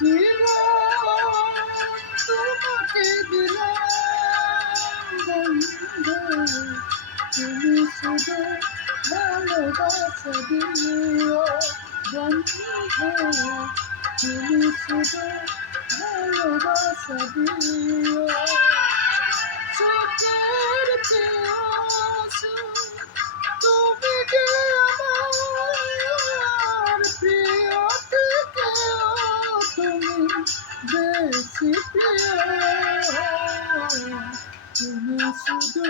জীবন তোমাকে দিলাম বন্ধু, তুমি শুধু ভালোবাসা দিও বন্ধু, তুমি শুধু ভালোবাসা দিও। চোখের চেয়ে তুমি যে আমার প্রিয় থেকেও তুমি বেশি প্রিয়, তুমি শুধু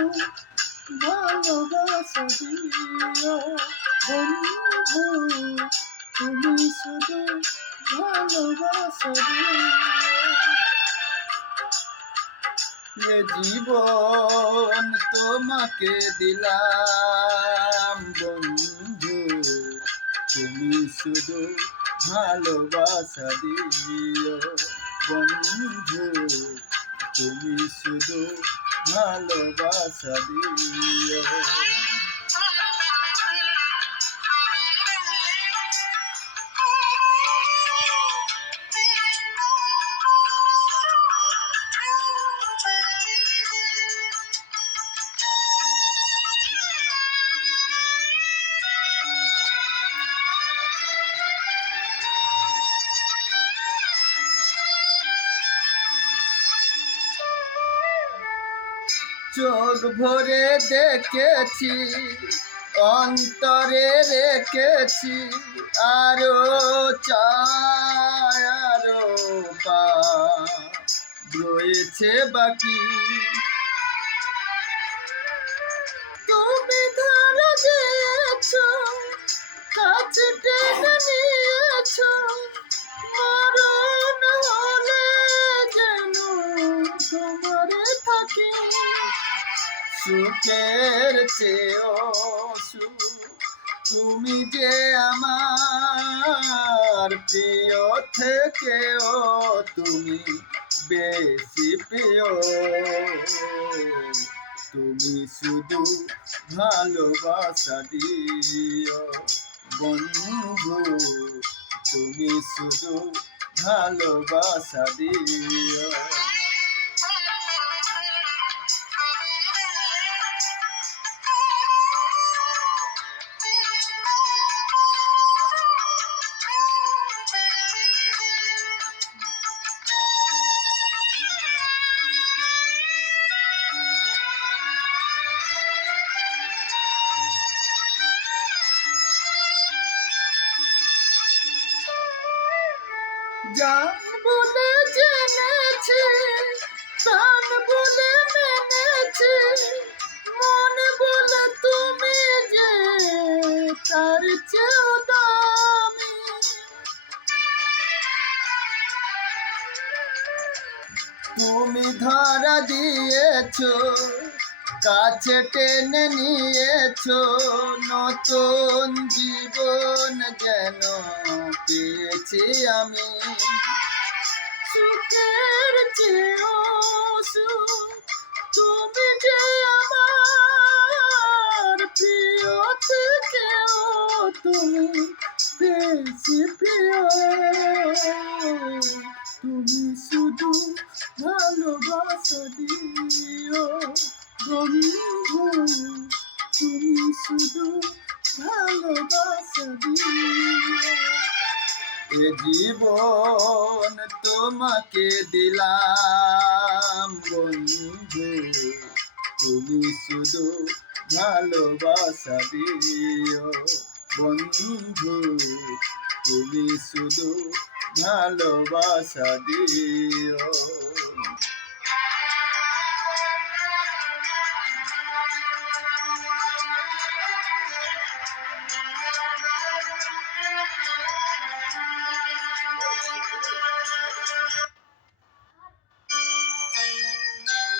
ভালোবাসা দিও বন্ধু, তুমি শুধু ভালোবাসা দিও। এ জীবন তোমাকে দিলাম বন্ধু, তুমি শুধু ভালোবাসা দিও বন্ধু, তুমি শুধু ভালোবাসা দিও। চোখ ভরে দেখেছি, অন্তরে রেখেছি, আরো চাই আরো রয়েছে বাকি। তুমি ধরে দিয়েছো, কাছে টেনে নিয়েছো, মরণ হলে যেন তোমারে থাকি। সুখের চেয়েও সুখ, তুমি যে আমার প্রিয় থেকেও তুমি বেশি প্রিয়, তুমি শুধু ভালোবাসা দিও বন্ধু, তুমি শুধু ভালোবাসা দিও। জান বলে জেনেছি, প্রাণ বলে মেনেছি, মন বলে তুমি যে তার চেয়েও দামি। তুমি ধরা দিয়েছো, কাছে টেনে নিয়েছো, নতুন জীবন যেন পেয়েছি আমি। সুখের চেয়েও সুখ, তুমি যে আমার প্রিয় থেকেও তুমি বেশি প্রিয়, তুমি শুধু ভালোবাসা দিও বন্ধু, তুমি শুধু ভালোবাসা দিও। এ জীবন তোমাকে দিলাম বন্ধু, তুমি শুধু ভালোবাসা দিও বন্ধু, তুমি শুধু ভালোবাসা দিও।